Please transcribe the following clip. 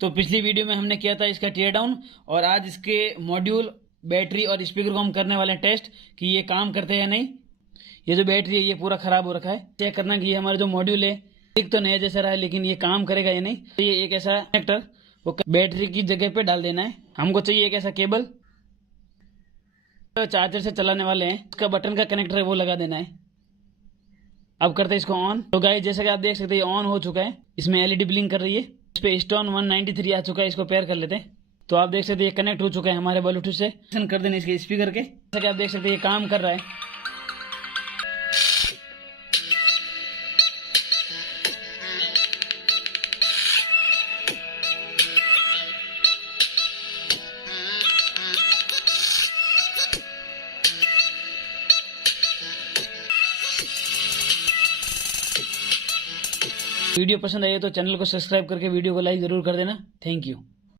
तो पिछली वीडियो में हमने किया था इसका टीयर डाउन और आज इसके मॉड्यूल, बैटरी और स्पीकर को हम करने वाले हैं टेस्ट कि ये काम करते हैं या नहीं। ये जो बैटरी है ये पूरा खराब हो रखा है, चेक करना कि ये हमारा जो मॉड्यूल है दिख तो नया जैसा रहा है लेकिन ये काम करेगा या नहीं। तो ये एक ऐसा कनेक्टर वो बैटरी की जगह पे डाल देना है। हमको चाहिए एक ऐसा केबल, तो चार्जर से चलाने वाले हैं, इसका बटन का कनेक्टर है वो लगा देना है। अब करते हैं इसको ऑन। तो गाइस जैसा कि आप देख सकते हैं ऑन हो चुका है, इसमें एलईडी ब्लिंक कर रही है, इस पे स्टोन 193 आ चुका है। इसको पेयर कर लेते हैं। तो आप देख सकते हैं ये कनेक्ट हो चुका है हमारे ब्लूटूथ से। कर देना इसके स्पीकर के, जैसा कि आप देख सकते हैं ये काम कर रहा है। वीडियो पसंद आई तो चैनल को सब्सक्राइब करके वीडियो को लाइक जरूर कर देना। Thank you.